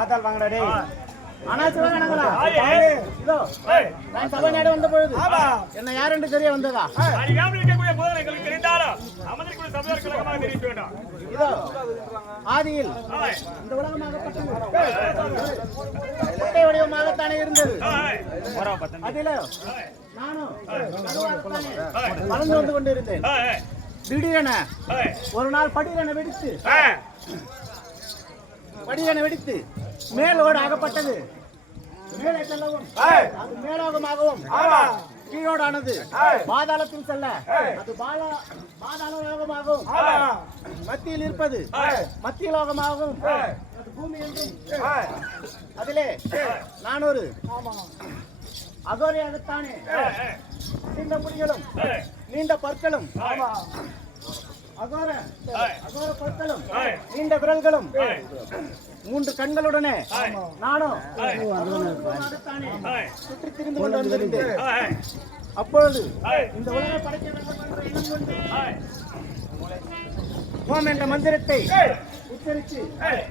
அனாசே பார்த்தால் வாங்கடா டேய். அனாச்சு வாங்கினாங்களா ஆயே. இதோ. நான் சபை நாடு வந்த பொழுது. என்ன யாருன்னு தெரிய வந்ததா? அறியாமல் இருக்கக்கூடிய போதனை எங்களுக்கு தெரிந்தாலும் அமர்ந்திருக்கூடிய சபையார் கழகமாக தெரிவிக்க வேண்டாம். இதோ ஆதியில் இந்த உலகமாகப்பட்டது முட்டை வடிவமாகத்தானே இருந்தது. அதில நானும் வளர்ந்து வந்து கொண்டிருந்தேன். திடீரென ஒரு நாள் படியனை வெடித்து. படியனை வெடித்து மேலோடு ஆகப்பட்டது மேலே செல்லவும். அது மேலோகமாகவும் கீழோடானது. பாதாளத்தில் செல்ல. அது பாலா பாதாள லோகமாகவும் மத்தியில் இருப்பது. மத்திய லோகமாகவும் அது பூமி என்றும் அதிலே நான் ஒரு அகோரியாகத்தானே நீண்ட முடிகளும் நீண்ட பற்களும். ஆய். அகோர. அகோர. நீண்ட விரல்களும். மூன்று கண்களுடனே. நானும். சுற்றி திரிந்து கொண்டு வந்திருந்தேன். அப்பொழுது. இந்த உலகை படைக்க வேண்டும். ஓம் என்ற மந்திரத்தை. உச்சரித்து.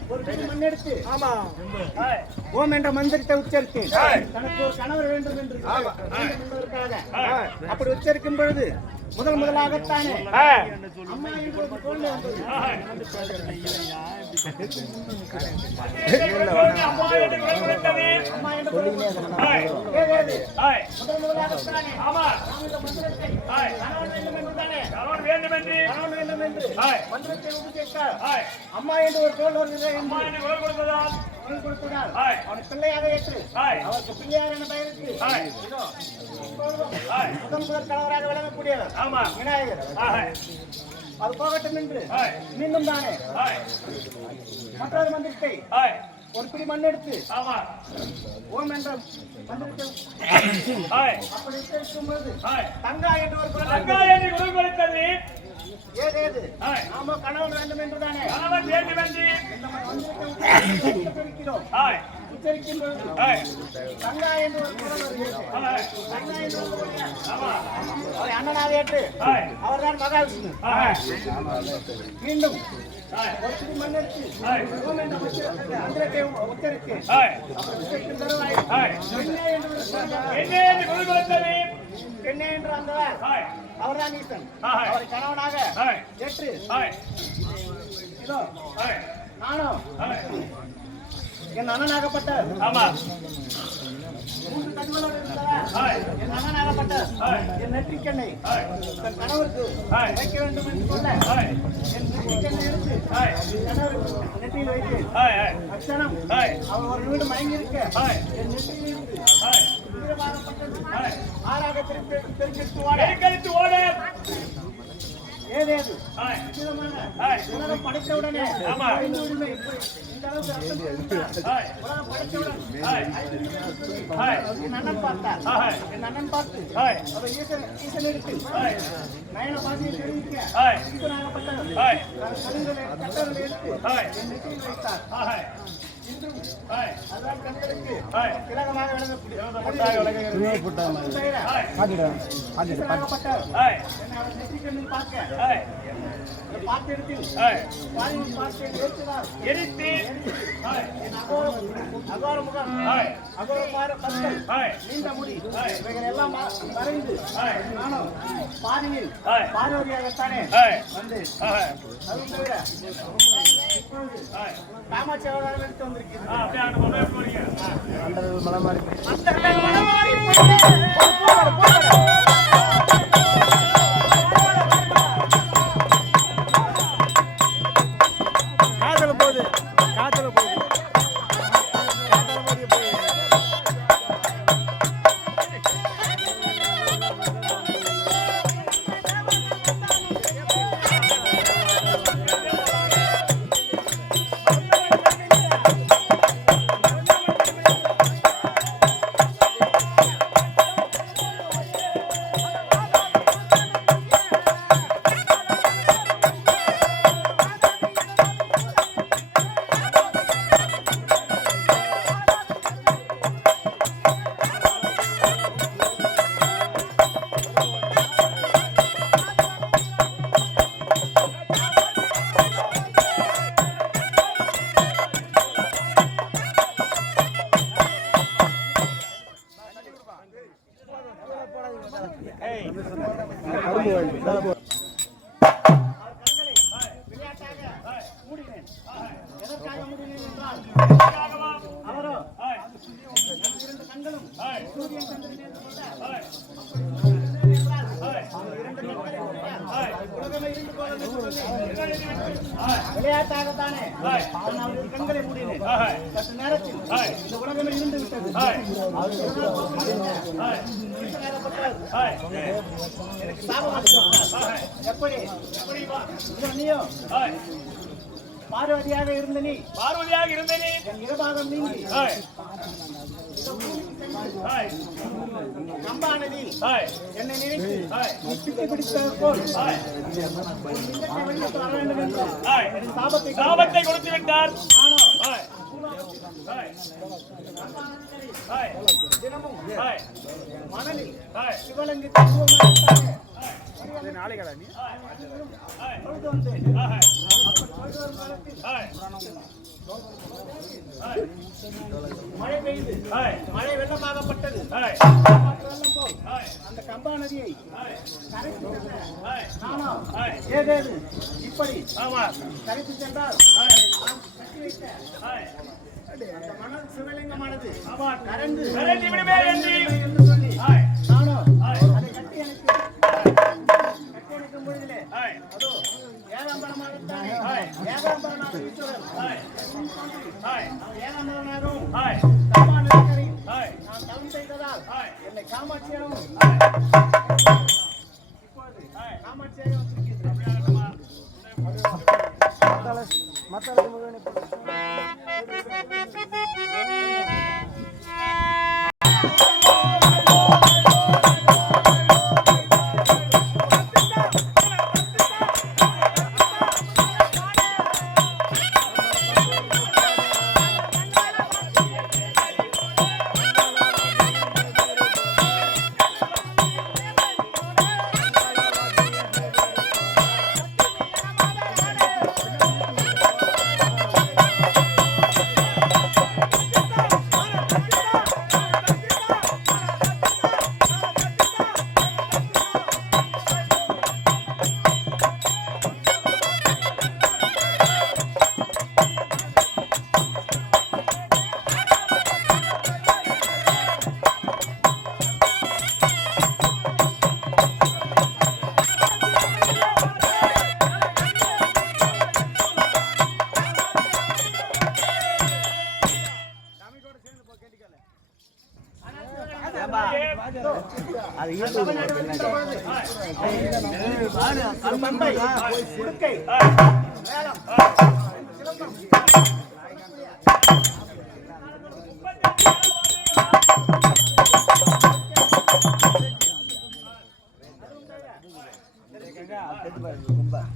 ஒரு பிடி மண்ணெடுத்து. ஓம் என்ற மந்திரத்தை. தனக்கு ஒரு கணவர் வேண்டும் என்று. அப்படி உச்சரிக்கும் பொழுது முதல் முதலாகத்தானே. அம்மா குழந்தை வந்தது என்று. கணவன் வேண்டும் என்று. அம்மா என்று ஒரு தோல் வருகிறது அம்மா என்று கொடுத்ததால் குரல் கொடுத்ததால் ஆய். அவனை பிள்ளையாக ஏற்று. ஆய். அவருக்கு பிள்ளையார் என இப்பொழுதும் ஆய். முதல் விளங்கக்கூடியவர். ஆமா. விநாயகர். அது போகட்டும் என்று. மீண்டும் தானே. மற்றொரு மந்திரத்தை. ஒரு பிடி மண் எடுத்து ஆமா. ஓம் என்ற மந்திரத்தை. அப்படி ஆய். தங்கா என்று ஒரு அக்கா என்று குரல் கொடுத்தது ஏதேது ஆய். நாம கணவன் வேண்டும் கணவன் வேண்டும் என்று உச்சரிக்கிறோம். உச்சரிக்கும் பொழுது. தங்கா என்று ஒரு. தங்கா என்று அவரை அண்ணனாக ஏற்று மகாவிஷ்ணு. மீண்டும் ஆய். ஒரு பிடி மண் எடுத்து ஆய். ஓம் என்ற மந்திரத்தை உச்சரித்து உச்சரிக்கும் தருவாய். என்ன என்று பெண்ணே என்று ஆய். அவர்தான் ஈசன். அவரை கணவனாக. ஏற்று. இதோ. நானும். என் அண்ணனாகப்பட்ட ஆமா மூன்று கண்களோடு இருந்தவர். என் அண்ணனாகப்பட்ட. என் நெற்றிக்கண்ணை. தன் கணவருக்கு. வைக்க வேண்டும் என்று சொல்ல. என் நெற்றிக்கண்ணை எடுத்து கணவருக்கு நெற்றியில் வைத்து. அச்சனம். அவர் ஒரு வீடு மயங்கி இருக்க. என் நெற்றியில் இருந்து. ஆறாக திருப்பி பெருக்கெடுத்து வாட பெருக்கெடுத்து ஓடு ஏதேது. உலகம் படைத்தவுடனே ஆமா. ஐந்து உரிமை இந்த அளவுக்கு. என் அண்ணன் பார்த்தார். என் அண்ணன் பார்த்து. அவர் ஈசன் ஈசன் எடுத்து. நயன பாசியை தெரிவிக்க கண்களை கட்டவர்களை எடுத்து. என் நெற்றியில் வைத்தார். ஆய். அதுதான் கண்களுக்கு. திலகமாக. நீண்ட முடி. இவைகள் எல்லாம் மறைந்து. நானும் பாதியில். பார்வதியாகத்தானே. வந்து ஆய். அதுவும் தவிர இப்பொழுது ஆய். அவரோ இரண்டு கண்களும் சூரியன் சந்திரன் என்று விளையாட்டாகத்தானே கண்களை மூடினேன். சற்று நேரத்தில் இந்த உலகமே இருந்து விட்டது. எனக்கு சாபமாக எப்படி எப்படி நீயோ. பார்வதியாக இருந்த நீ. பார்வதியாக இருந்த நீ. என் இடபாகம் நீங்கி. கம்பானதில் என்னை நினைத்து பிடி பிடித்தது போல் வர வேண்டும் என்று. எனக்கு சாபத்தை சாபத்தை கொடுத்து விட்டார். ஆனோ தினமும் மணலில் சிவலிங்க தத்துவமாக நாளைக்கடா நீ? மழை பெய்து மழை வெள்ளமாகப்பட்டது. அந்த கம்பா நதியை. ஏதேது இப்படி கரைத்து சென்றால் கட்டி வைத்த அந்த மணல் சிவலிங்கமானது கரண்டு என்று சொல்லி அணைக்கும் பொழுதிலே அதோ ஈஸ்வரன் ஆய், ஆய், அவன் ஏகாம்பரனாகவும் ஆய், கம்பா நதிக்கரை ஆய், நான் தவம் செய்ததால் என்னை காமாட்சியாகவும்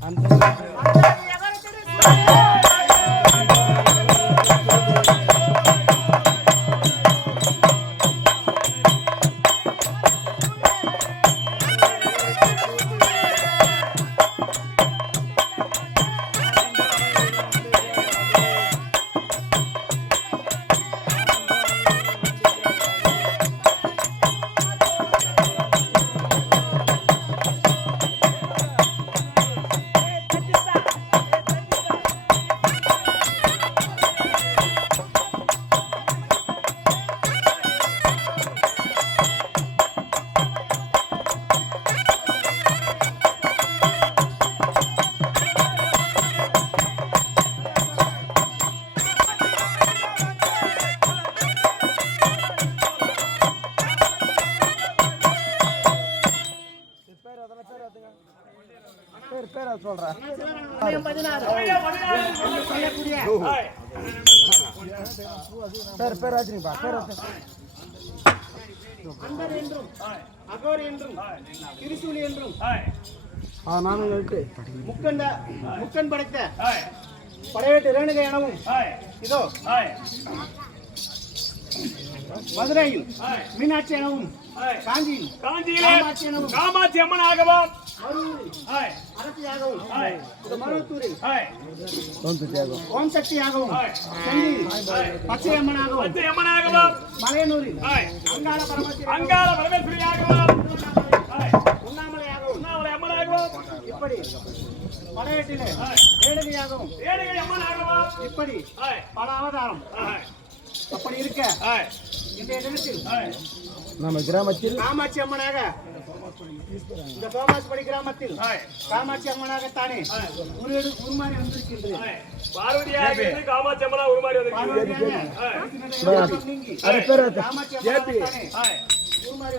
அந்த அந்தர் என்றும் அகோர் என்றும் திரிசூலி என்றும். ஆய், முக்கண்ட முக்கன் படைத்த ஆய், படையெட்டு ரேணுகை எனவும். இதோ. மதுரையில் மீனாட்சி எனவும் காஞ்சியில் காஞ்சியில் காமாட்சி அம்மன் ஆகவா அரசியாகவும் மருவத்தூரில் ஓம் சக்தியாகவும் சென்னையில் பச்சை அம்மனாகவும் பச்சை அம்மனாகவும் மலையனூரில் அங்காள பரமேஸ்வரி அங்காள பரமேஸ்வரியாகவும். உண்ணாமலையாகவும் உண்ணாமலை அம்மனாகவும். இப்படி படையேட்டிலே வேடுகையாகவும் வேடுகை அம்மனாகவும். இப்படி பல அவதாரம் அப்படி இருக்க நம்ம கிராமத்தில் காமாட்சி அம்மனாக. இந்த சோமாஸ்படி கிராமத்தில் காமாட்சி அம்மனாகத்தானே உரு உருமாறி வந்திருக்கின்றது. பார்வதியாக காமாட்சி அம்மனா உருமாறி வந்திருக்கிறது. பார்வதியாக ஆய், இருக்கின்ற நீங்கி அது பேர் காமாட்சி அம்மனாகத்தானே ஆய், உருமாறி